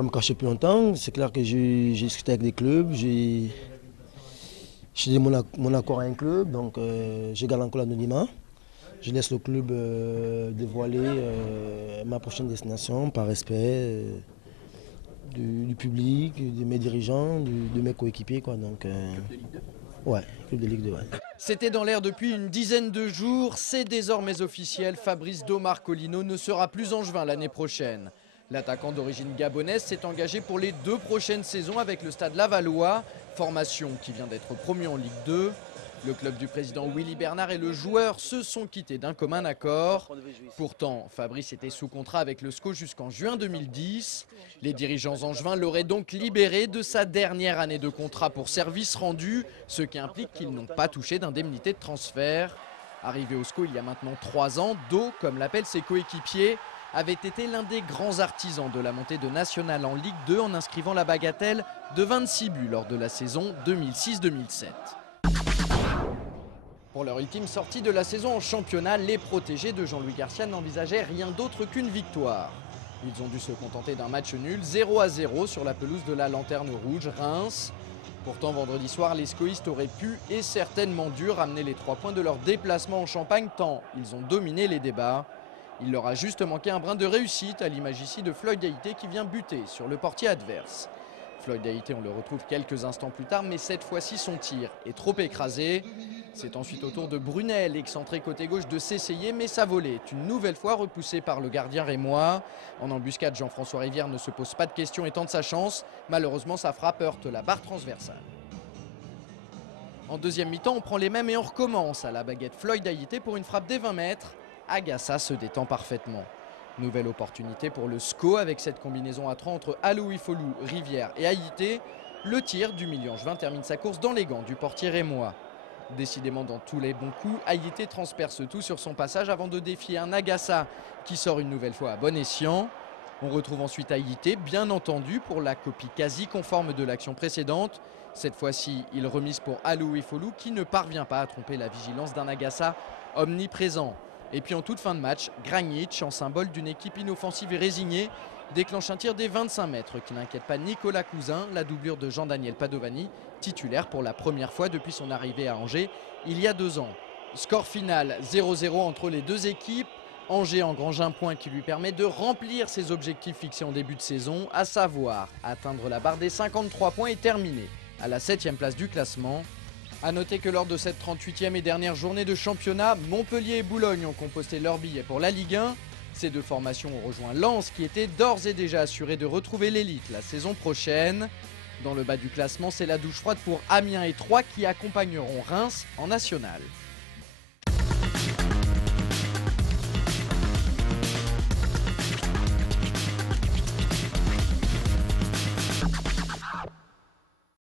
pas me cacher plus longtemps. C'est clair que j'ai discuté avec des clubs, j'ai donné mon accord à un club, donc je garde encore l'anonymat. Je laisse le club dévoiler ma prochaine destination par respect du public, de mes dirigeants, de mes coéquipiers, quoi. Donc, ouais, club de Ligue 2. Ouais. C'était dans l'air depuis une dizaine de jours. C'est désormais officiel. Fabrice Domarcolino ne sera plus angevin l'année prochaine. L'attaquant d'origine gabonaise s'est engagé pour les 2 prochaines saisons avec le Stade Lavallois, formation qui vient d'être promue en Ligue 2. Le club du président Willy Bernard et le joueur se sont quittés d'un commun accord. Pourtant, Fabrice était sous contrat avec le SCO jusqu'en juin 2010. Les dirigeants angevins l'auraient donc libéré de sa dernière année de contrat pour service rendu, ce qui implique qu'ils n'ont pas touché d'indemnité de transfert. Arrivé au SCO il y a maintenant 3 ans, Do, comme l'appellent ses coéquipiers, avait été l'un des grands artisans de la montée de National en Ligue 2 en inscrivant la bagatelle de 26 buts lors de la saison 2006-2007. Pour leur ultime sortie de la saison en championnat, les protégés de Jean-Louis Garcia n'envisageaient rien d'autre qu'une victoire. Ils ont dû se contenter d'un match nul 0-0 sur la pelouse de la Lanterne Rouge, Reims. Pourtant, vendredi soir, les scoïstes auraient pu et certainement dû ramener les 3 points de leur déplacement en Champagne tant ils ont dominé les débats. Il leur a juste manqué un brin de réussite, à l'image ici de Floyd Haïté qui vient buter sur le portier adverse. Floyd Haïté, on le retrouve quelques instants plus tard, mais cette fois-ci son tir est trop écrasé. C'est ensuite au tour de Brunel, excentré côté gauche, de s'essayer, mais sa volée est une nouvelle fois repoussée par le gardien rémois. En embuscade, Jean-François Rivière ne se pose pas de questions et tente sa chance. Malheureusement, sa frappe heurte la barre transversale. En deuxième mi-temps, on prend les mêmes et on recommence à la baguette Floyd Haïté pour une frappe des 20 mètres. Agassa se détend parfaitement. Nouvelle opportunité pour le SCO avec cette combinaison à 3 entre Alouifolou, Rivière et Haïté. Le tir du milieu angevin termine sa course dans les gants du portier rémois. Décidément dans tous les bons coups, Haïté transperce tout sur son passage avant de défier un Agassa qui sort une nouvelle fois à bon escient. On retrouve ensuite Haïté, bien entendu, pour la copie quasi conforme de l'action précédente. Cette fois-ci, il remise pour Alouifolou qui ne parvient pas à tromper la vigilance d'un Agassa omniprésent. Et puis en toute fin de match, Granic, en symbole d'une équipe inoffensive et résignée, déclenche un tir des 25 mètres qui n'inquiète pas Nicolas Cousin, la doublure de Jean-Daniel Padovani, titulaire pour la première fois depuis son arrivée à Angers il y a 2 ans. Score final 0-0 entre les deux équipes. Angers engrange un point qui lui permet de remplir ses objectifs fixés en début de saison, à savoir atteindre la barre des 53 points et terminer à la 7e place du classement. A noter que lors de cette 38e et dernière journée de championnat, Montpellier et Boulogne ont composté leur billet pour la Ligue 1. Ces 2 formations ont rejoint Lens qui était d'ores et déjà assuré de retrouver l'élite la saison prochaine. Dans le bas du classement, c'est la douche froide pour Amiens et Troyes qui accompagneront Reims en national.